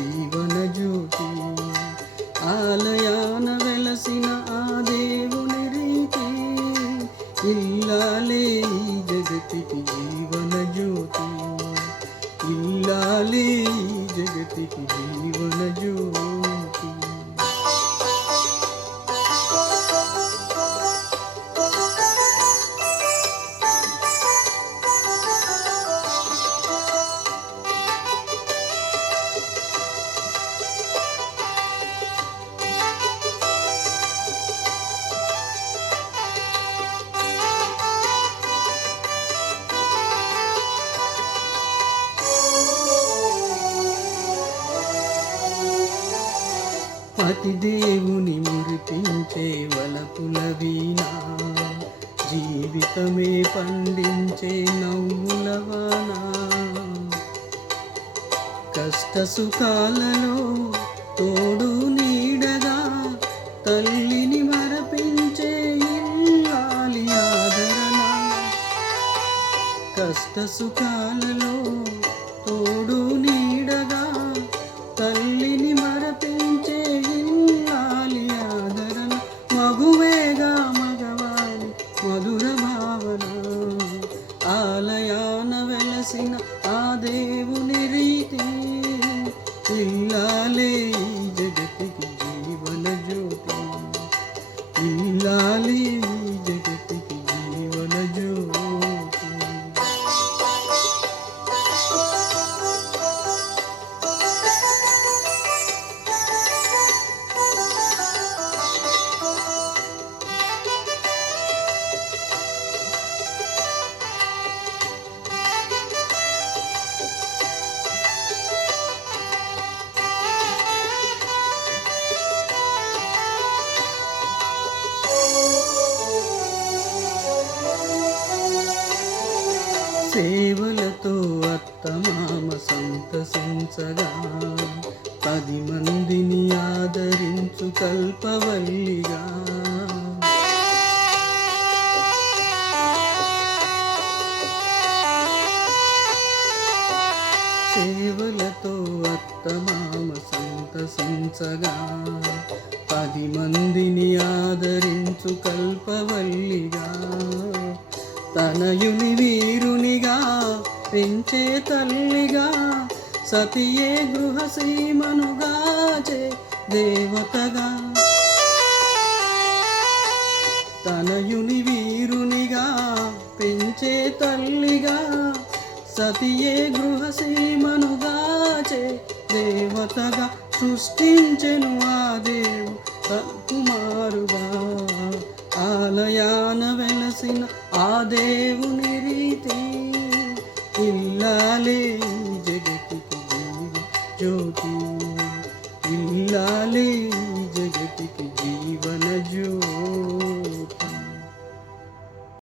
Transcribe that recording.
జీవన జ్యోతి. ఆలయాన వెలసిన ఆ దేవుని రీతి, ఇల్లాలే ఈ జగతికి జీవన జ్యోతి. ఇల్లాలే ఈ జగతికి జీవన జ్యోతి. పతి దేవుని మురిపించే వలపుల వీణ, జీవితమే పండించే నవ్వుల వాన. కష్ట సుఖాలలో తోడు నీడగా తల్లిని మరపించే ఇల్లాలి ఆదరణ. కష్ట సుఖాలలో తోడు నీడగా తల్లిని మరపించే ఇల్లాలి ఆదరణ. మగువేగా మగవాని మధుర భావన, ఆలయాన వెలసిన ఆ దేవుని రీతి, ఇల్లాలే ఈ జగతికి జీవన జ్యోతి. ఇల్లాలే ఈ జగతికి జీవన జ్యోతి. సేవలతో అత్తమామ సంతసించగా, 10 మందిని ఆదరించు కల్పవల్లిగా. సేవలతో అత్తమామ సంతసించగా, 10 మందిని ఆదరించు కల్పవల్లిగా. తనయుని వీరునిగా పెంచే తల్లిగా, సతియే గృహసీమనుగాచే దేవతగా. తనయుని వీరునిగా పెంచే తల్లిగా, సతియే గృహసీమనుగాచే దేవతగా. సృష్టించెను ఆ దేవు కుమారుగా, ఆలయాన వెలసిన ఆ దేవుని రీతి, ఇల్లాలే జగతికి జీవ జ్యోతి.